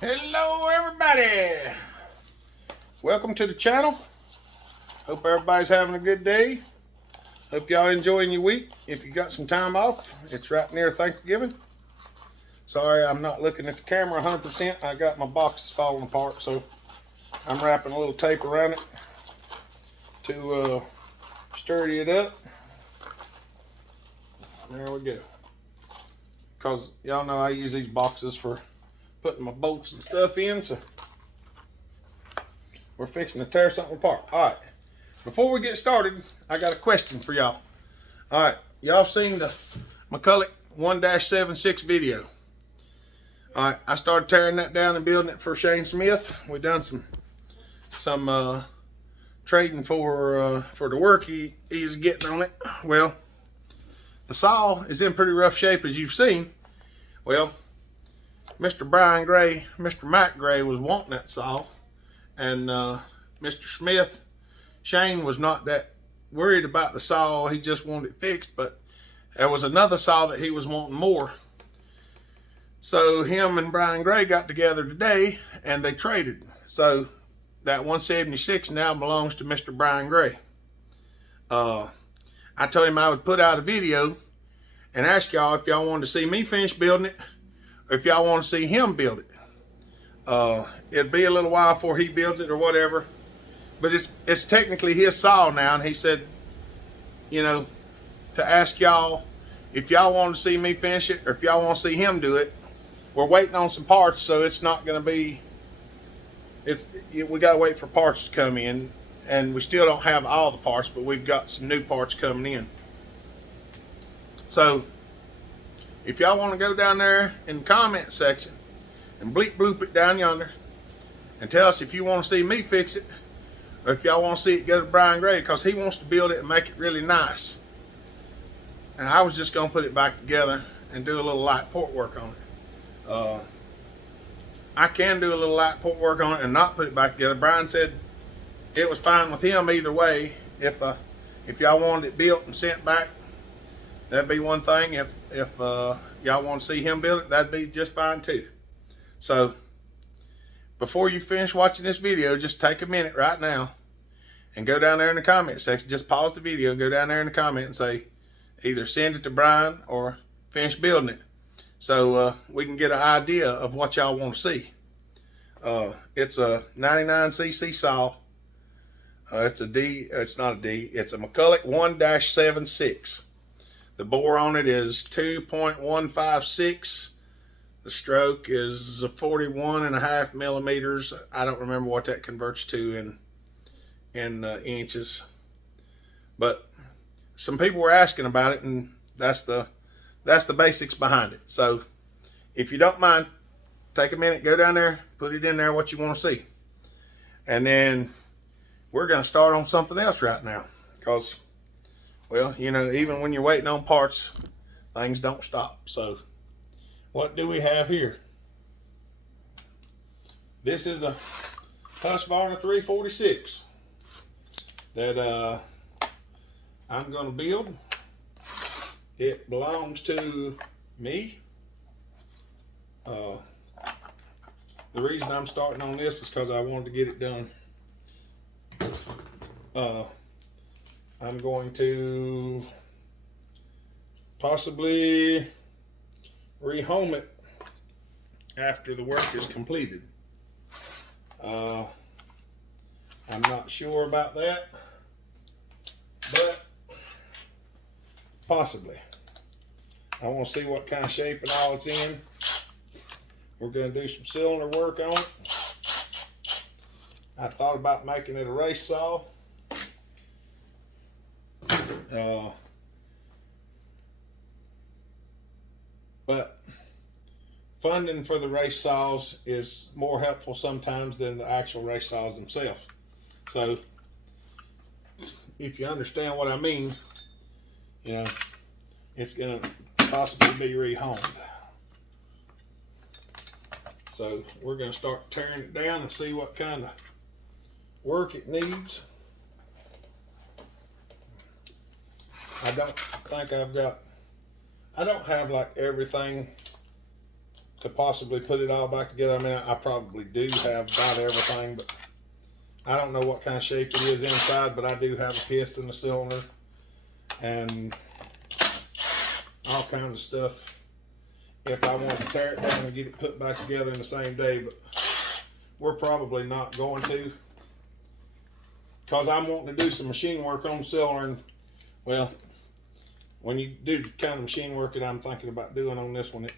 Hello everybody, welcome to the channel. Hope everybody's having a good day. Hope y'all enjoying your week. If you got some time off, it's right near Thanksgiving. Sorry I'm not looking at the camera 100%. I got my boxes falling apart, so I'm wrapping a little tape around it to sturdy it up. There we go. Because y'all know I use these boxes for putting my bolts and stuff in, so we're fixing to tear something apart. All right, before we get started, I got a question for y'all. All right, y'all seen the McCulloch 1-76 video? All right, I started tearing that down and building it for Shane Smith. We done some trading for the work he's getting on it. Well, the saw is in pretty rough shape, as you've seen. Well, Mr. Brian Gray, Mr. Mac Gray was wanting that saw, and Mr. Smith, Shane, was not that worried about the saw. He just wanted it fixed, but there was another saw that he was wanting more. So him and Brian Gray got together today and they traded. So that 176 now belongs to Mr. Brian Gray. I told him I would put out a video and ask y'all if y'all wanted to see me finish building it, or if y'all want to see him build it. It'll be a little while before he builds it or whatever, but it's technically his saw now, and he said, you know, to ask y'all if y'all want to see me finish it or if y'all want to see him do it. We're waiting on some parts, so it's not going to be, we got to wait for parts to come in, and we still don't have all the parts, but we've got some new parts coming in. So if y'all want to go down there in the comment section and bleep bloop it down yonder and tell us if you want to see me fix it, or if y'all want to see it go to Brian Gray, because he wants to build it and make it really nice. And I was just going to put it back together and do a little light port work on it. I can do a little light port work on it and not put it back together. Brian said it was fine with him either way. If y'all wanted it built and sent back, that'd be one thing. If y'all want to see him build it, that'd be just fine too. So before you finish watching this video, just take a minute right now and go down there in the comment section. Just pause the video, go down there in the comment and say either send it to Brian or finish building it, so we can get an idea of what y'all want to see. It's a 99cc saw. It's not a D, it's a McCulloch 1-76. The bore on it is 2.156. The stroke is 41.5 millimeters. I don't remember what that converts to in inches. But some people were asking about it, and that's the basics behind it. So if you don't mind, take a minute, go down there, put it in there what you want to see. And then we're going to start on something else right now, because, well, you know, even when you're waiting on parts, things don't stop. So what do we have here? This is a Husqvarna 346 that I'm going to build. It belongs to me. The reason I'm starting on this is because I wanted to get it done. I'm going to possibly rehome it after the work is completed. I'm not sure about that, but possibly. I want to see what kind of shape and all it's in. We're going to do some cylinder work on it. I thought about making it a race saw. But funding for the race saws is more helpful sometimes than the actual race saws themselves. So if you understand what I mean, you know, it's going to possibly be rehomed. So we're going to start tearing it down and see what kind of work it needs. I don't think I don't have like everything to possibly put it all back together. I mean, I probably do have about everything, but I don't know what kind of shape it is inside, but I do have a piston, a cylinder, and all kinds of stuff if I want to tear it down and get it put back together in the same day. But we're probably not going to, because I'm wanting to do some machine work on the cylinder. And well, when you do the kind of machine work that I'm thinking about doing on this one, it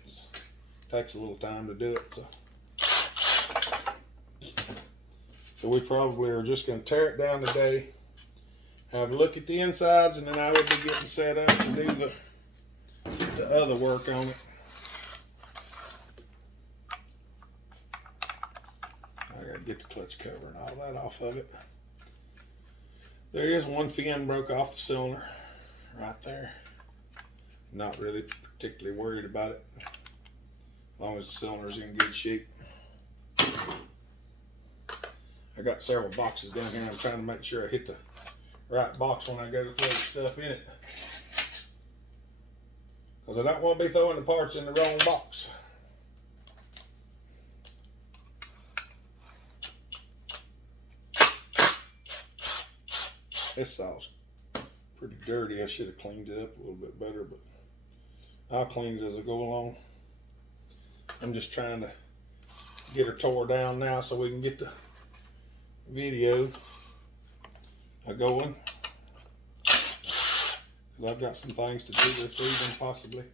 takes a little time to do it. So we probably are just going to tear it down today, have a look at the insides, and then I will be getting set up to do the other work on it. I got to get the clutch cover and all that off of it. There is one fin broke off the cylinder right there. Not really particularly worried about it, as long as the cylinder's in good shape. I got several boxes down here. I'm trying to make sure I hit the right box when I go to throw the stuff in it, because I don't want to be throwing the parts in the wrong box. This saw's pretty dirty. I should have cleaned it up a little bit better, but I'll clean it as I go along. I'm just trying to get her tore down now so we can get the video going, because I've got some things to do this evening, possibly.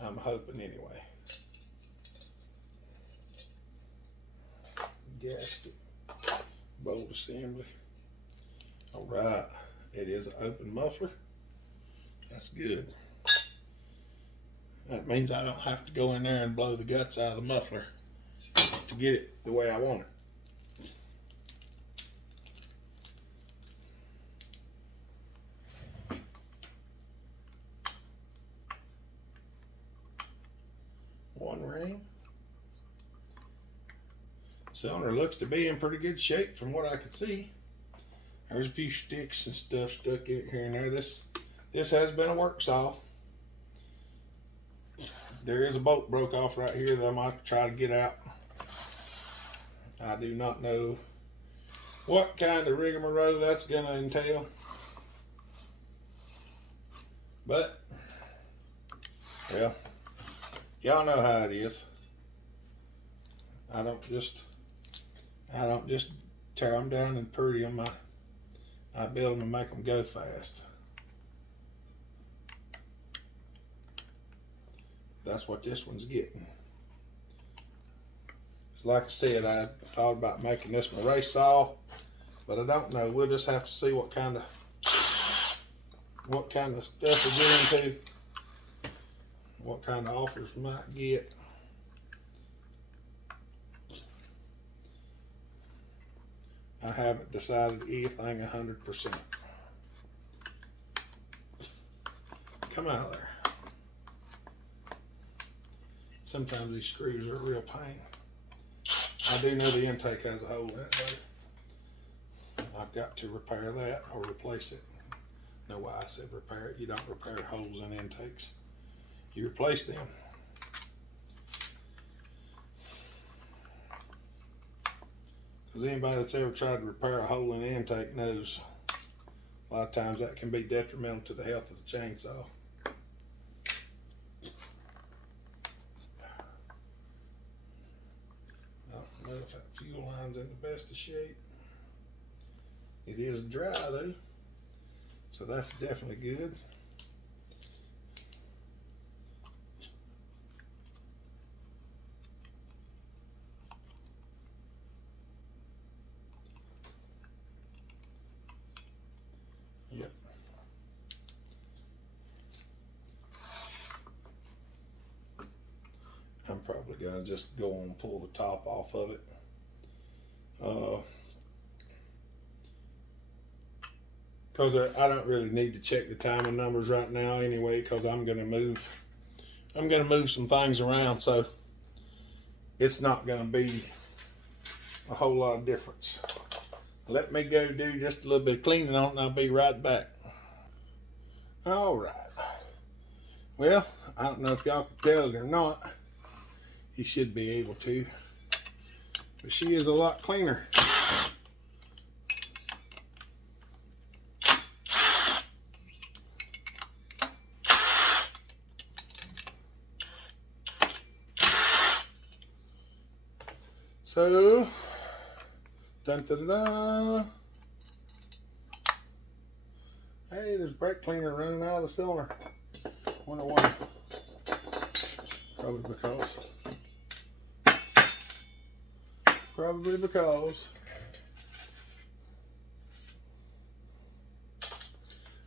I'm hoping anyway. Gasket, bolt assembly. All right, it is an open muffler. That's good. That means I don't have to go in there and blow the guts out of the muffler to get it the way I want it. One ring. Cylinder looks to be in pretty good shape from what I could see. There's a few sticks and stuff stuck in here and there. This has been a work saw. There is a bolt broke off right here that I might try to get out. I do not know what kind of rigmarole that's going to entail, but well, y'all know how it is. I don't just tear them down and pretty them. I build them and make them go fast. That's what this one's getting. So like I said, I thought about making this my race saw, but I don't know. We'll just have to see what kind of stuff we get into, what kind of offers we might get. I haven't decided anything 100%. Come out of there. Sometimes these screws are a real pain. I do know the intake has a hole in it, though. I've got to repair that or replace it. Know why I said repair it? You don't repair holes in intakes. You replace them. Because anybody that's ever tried to repair a hole in the intake knows a lot of times that can be detrimental to the health of the chainsaw. I don't know if that fuel line's in the best of shape. It is dry though, so that's definitely good. Yep. I'm probably gonna just go on and pull the top off of it. Because I don't really need to check the timing numbers right now anyway, because I'm gonna move some things around, so it's not gonna be a whole lot of difference. Let me go do just a little bit of cleaning on it and I'll be right back. All right. Well, I don't know if y'all can tell it or not, you should be able to. But she is a lot cleaner. So, dun dun dun. Hey, there's brake cleaner running out of the cylinder. Wonder why. Probably because.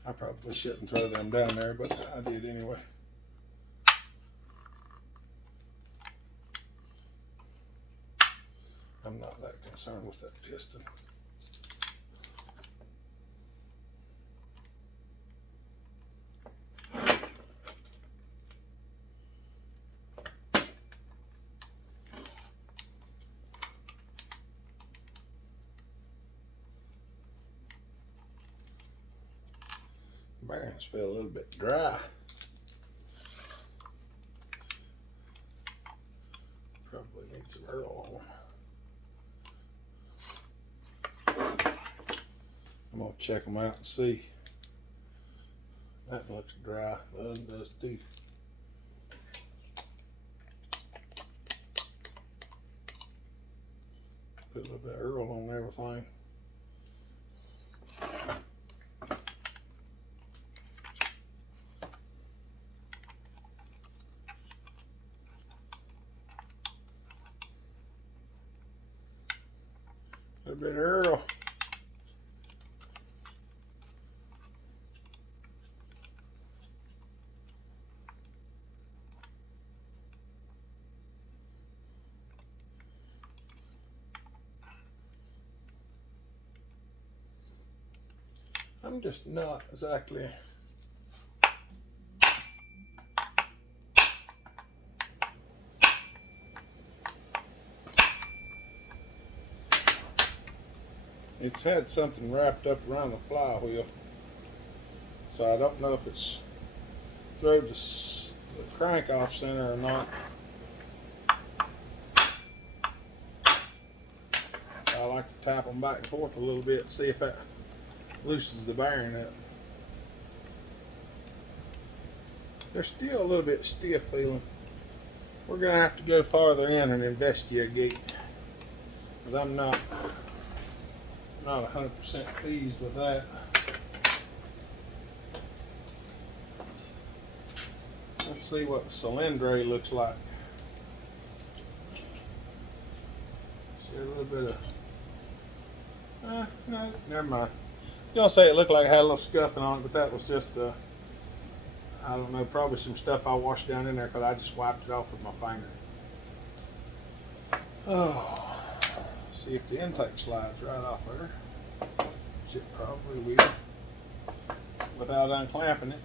I probably shouldn't throw them down there, but I did anyway. I'm not that concerned with that piston. Bearings feel a little bit dry. Probably need some Earl on. I'm gonna check them out and see. That looks dry. The other does too. Put a little bit of Earl on everything. A bit of Earl. I'm just not exactly it's had something wrapped up around the flywheel, so I don't know if it's through the crank off center or not. I like to tap them back and forth a little bit and see if that loosens the bearing up. They're still a little bit stiff feeling. We're gonna have to go farther in and investigate, because I'm not 100% pleased with that. Let's see what the cylindre looks like. See a little bit of no, never mind. You're gonna say it looked like it had a little scuffing on it, but that was just I don't know, probably some stuff I washed down in there because I just wiped it off with my finger. Oh, see if the intake slides right off there. Which it probably will, without unclamping it,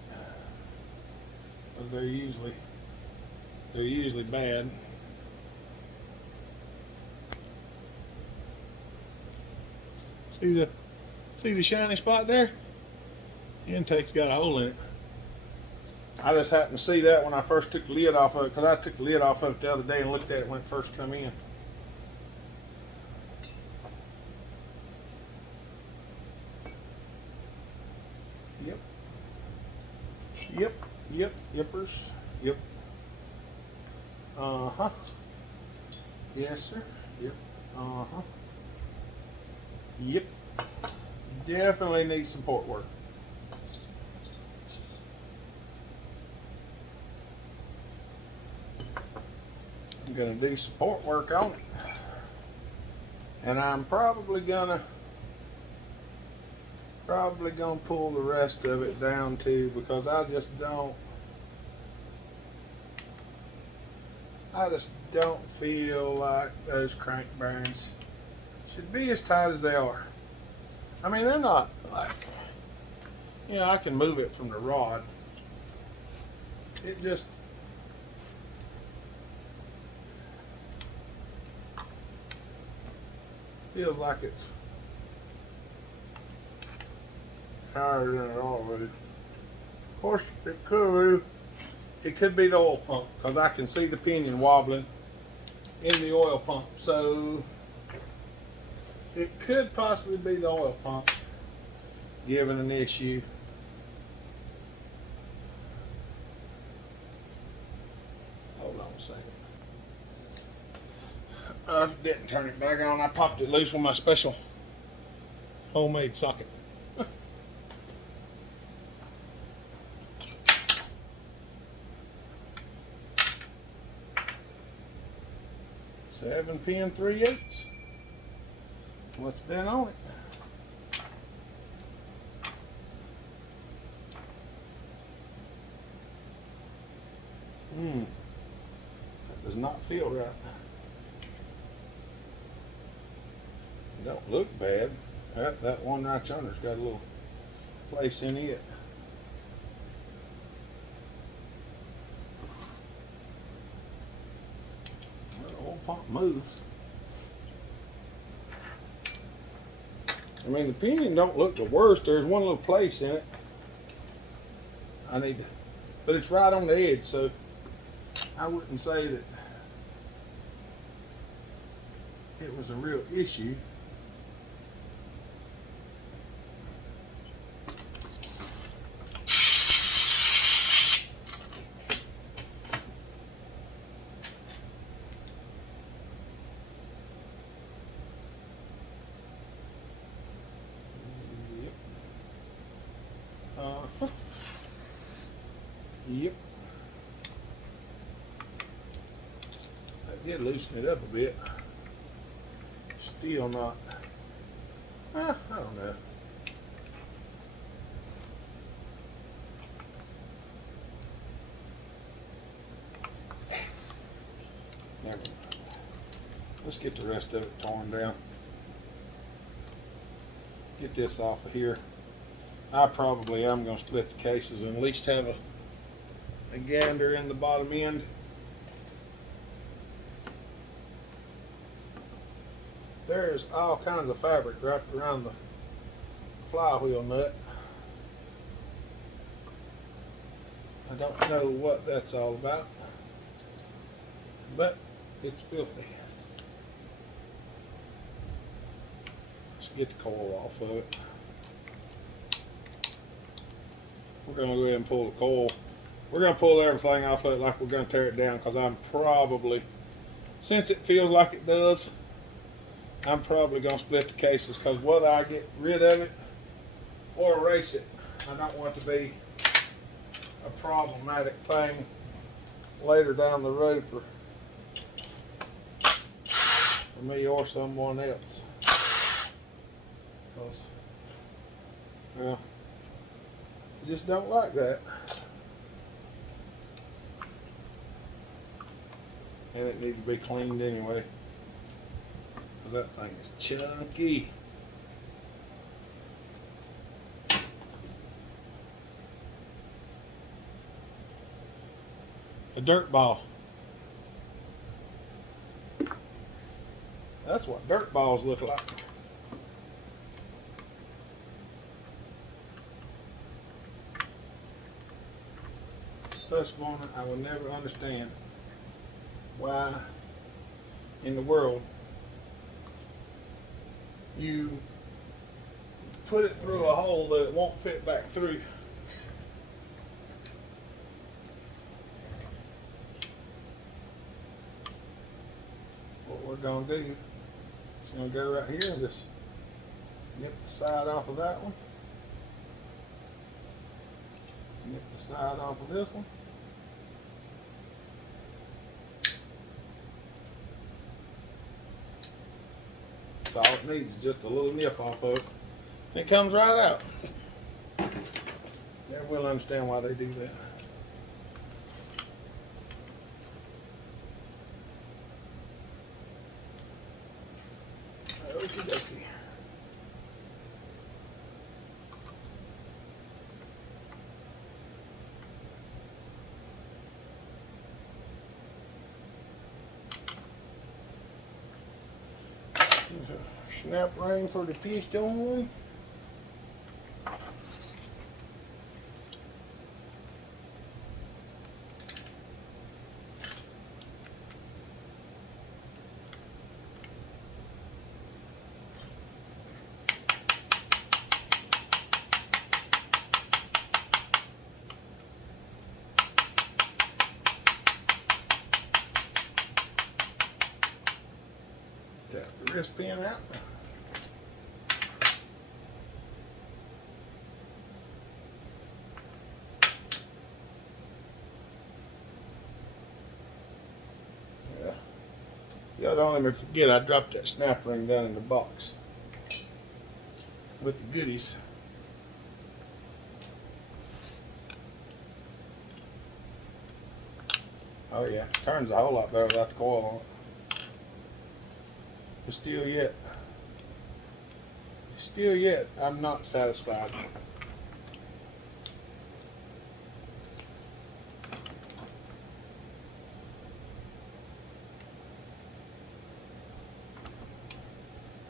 because they're usually bad. See the shiny spot there? The intake's got a hole in it. I just happened to see that when I first took the lid off of it, because I took the lid off of it the other day and looked at it when it first come in. Yippers. Yep. Uh-huh. Yes, sir. Yep. Uh-huh. Yep. Definitely needs some port work. I'm gonna do some port work on it. And I'm probably gonna pull the rest of it down too, because I just don't feel like those crank bearings should be as tight as they are. I mean, they're not like, you know, I can move it from the rod. It just feels like it's higher than it already. Of course, it could be the oil pump, because I can see the pinion wobbling in the oil pump. So it could possibly be the oil pump giving an issue. Hold on a second. I didn't turn it back on. I popped it loose with my special homemade socket. 7-pin 3/8. What's been on it? That does not feel right. It don't look bad. That one right yonder's got a little place in it. The oil pump moves. I mean, the pinion don't look the worst. There's one little place in it. I need to, but it's right on the edge, so I wouldn't say that it was a real issue. Yep. I did loosen it up a bit. Still not. I don't know. Never mind. Let's get the rest of it torn down. Get this off of here. I probably am going to split the cases and at least have a gander in the bottom end. There's all kinds of fabric wrapped around the flywheel nut. I don't know what that's all about, but it's filthy. Let's get the coil off of it. We're going to go ahead and pull the coil. We're going to pull everything off of it like we're going to tear it down, because I'm probably, since it feels like it does, I'm probably going to split the cases, because whether I get rid of it or erase it, I don't want it to be a problematic thing later down the road for me or someone else. Because, well, I just don't like that. And it needs to be cleaned anyway, because that thing is chunky. A dirt ball. That's what dirt balls look like. Husqvarna, I will never understand why in the world you put it through a hole that it won't fit back through. What we're going to do is going to go right here and just nip the side off of that one, nip the side off of this one. All it needs is just a little nip off of it, and it comes right out. Never will understand why they do that. Okie dokie. Snap ring for the piston. Tap the wrist pin out. Y'all don't let me forget I dropped that snap ring down in the box with the goodies. Oh yeah, turns a whole lot better without the coil on it. But still yet, I'm not satisfied.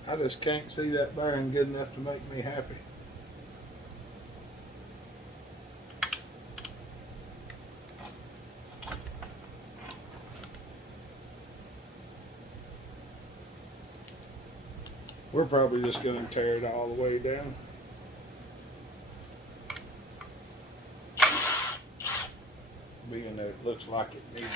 I just can't see that bearing good enough to make me happy. We're probably just going to tear it all the way down. Being that it looks like it needs it.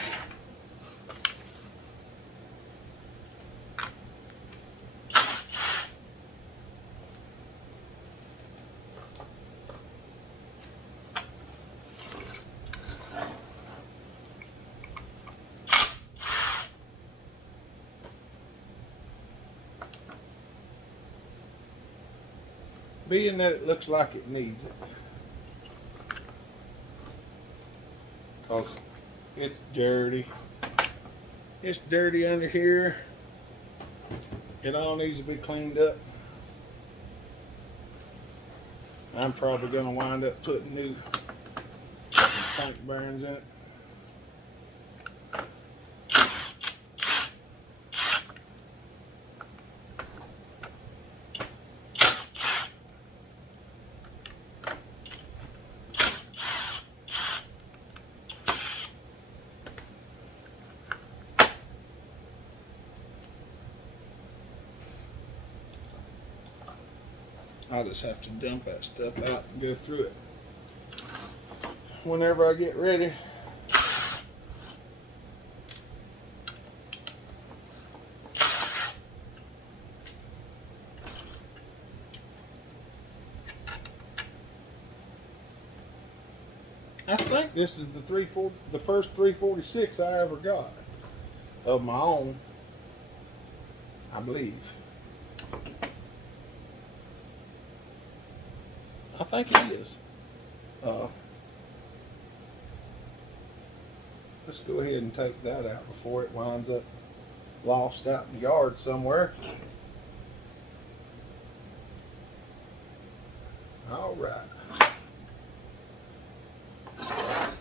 Being that it looks like it needs it. Because it's dirty. It's dirty under here. It all needs to be cleaned up. I'm probably going to wind up putting new tank bearings in it. I'll just have to dump that stuff out and go through it whenever I get ready. I think this is the first 346 I ever got of my own, I believe. I think it is. Let's go ahead and take that out before it winds up lost out in the yard somewhere. All right.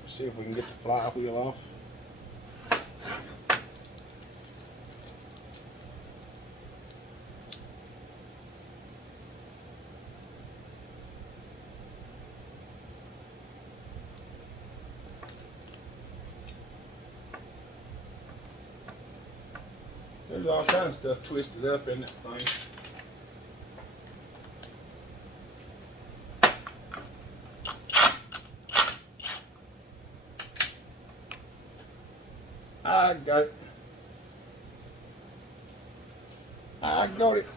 See if we can get the flywheel off. There's all kinds of stuff twisted up in that thing. I got it. I got it.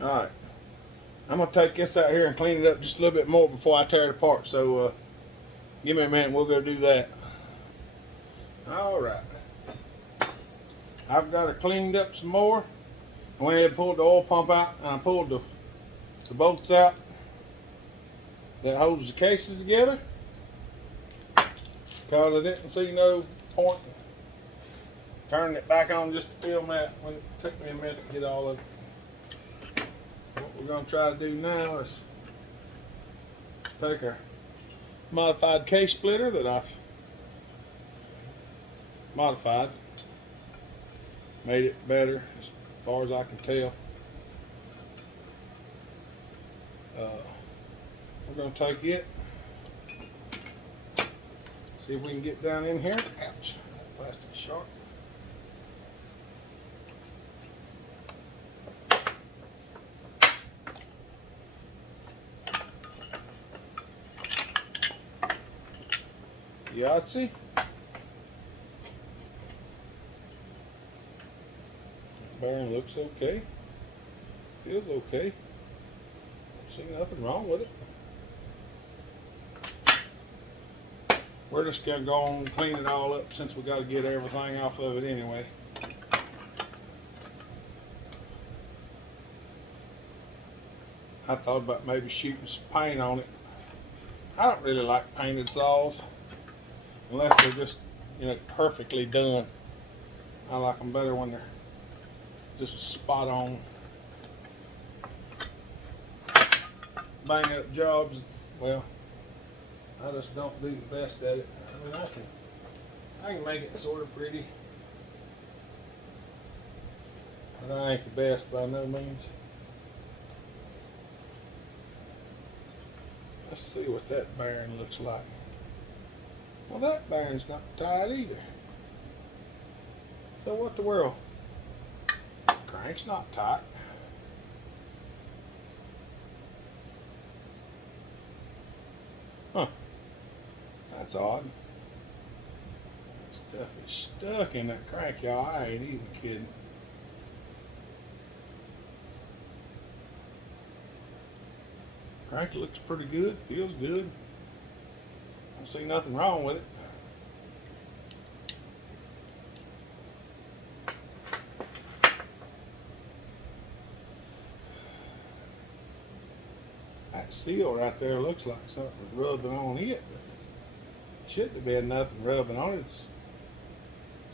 Alright. I'm going to take this out here and clean it up just a little bit more before I tear it apart. So, give me a minute and we'll go do that. Alright. I've got it cleaned up some more. I went ahead and pulled the oil pump out and I pulled the bolts out that holds the cases together. Because I didn't see no point in turning it back on just to film that when it took me a minute to get all of it. What we're going to try to do now is take our modified case splitter that I've modified, made it better as far as I can tell. We're going to take it, see if we can get down in here. Ouch, that plastic sharp. Yahtzee. Bearing looks okay. Feels okay. Don't see nothing wrong with it. We're just gonna go on and clean it all up since we got to get everything off of it anyway. I thought about maybe shooting some paint on it. I don't really like painted saws unless they're just, you know, perfectly done. I like them better when they're just spot on, bang up jobs. Well, I just don't do the best at it. I mean, I can make it sort of pretty, but I ain't the best by no means. Let's see what that bearing looks like. Well, that bearing's not tight either. So what the world? Crank's not tight. Huh. That's odd. That stuff is stuck in that crank, y'all. I ain't even kidding. Crank looks pretty good. Feels good. Don't see nothing wrong with it. That seal right there looks like something was rubbing on it, but shouldn't have been nothing rubbing on it. It's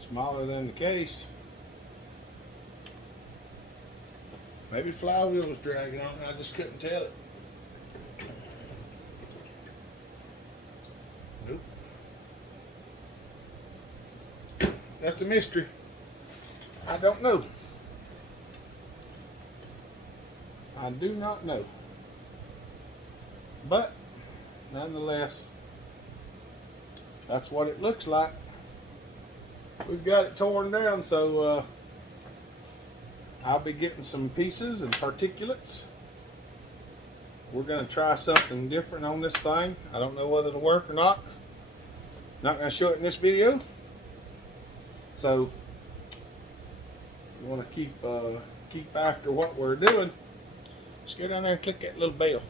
smaller than the case. Maybe the flywheel was dragging on it. I just couldn't tell it. Nope. That's a mystery. I don't know. I do not know. But nonetheless, that's what it looks like. We've got it torn down, so I'll be getting some pieces and particulates. We're going to try something different on this thing. I don't know whether it'll work or not. Not going to show it in this video. So you want to keep after what we're doing. Just get down there and click that little bell.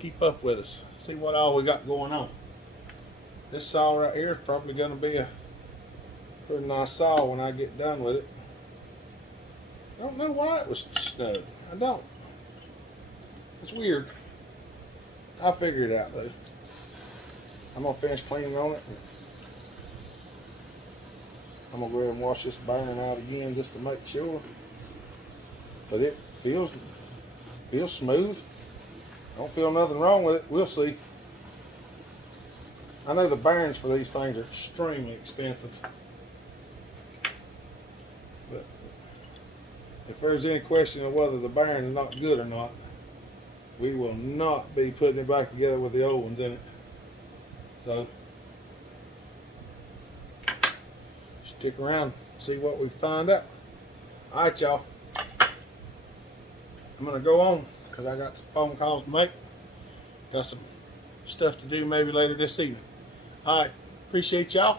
Keep up with us. See what all we got going on. This saw right here is probably going to be a pretty nice saw when I get done with it. I don't know why it was snug. I don't. It's weird. I'll figure it out though. I'm going to finish cleaning on it. I'm going to go ahead and wash this bearing out again just to make sure. But it feels smooth. Don't feel nothing wrong with it. We'll see. I know the bearings for these things are extremely expensive. But if there's any question of whether the bearing is not good or not, we will not be putting it back together with the old ones in it. So stick around, see what we find out. Alright, y'all. I'm going to go on because I got some phone calls to make. Got some stuff to do maybe later this evening. Alright, appreciate y'all.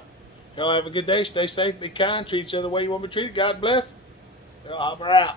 Y'all have a good day. Stay safe, be kind, treat each other the way you want to be treated. God bless. Y'all, out.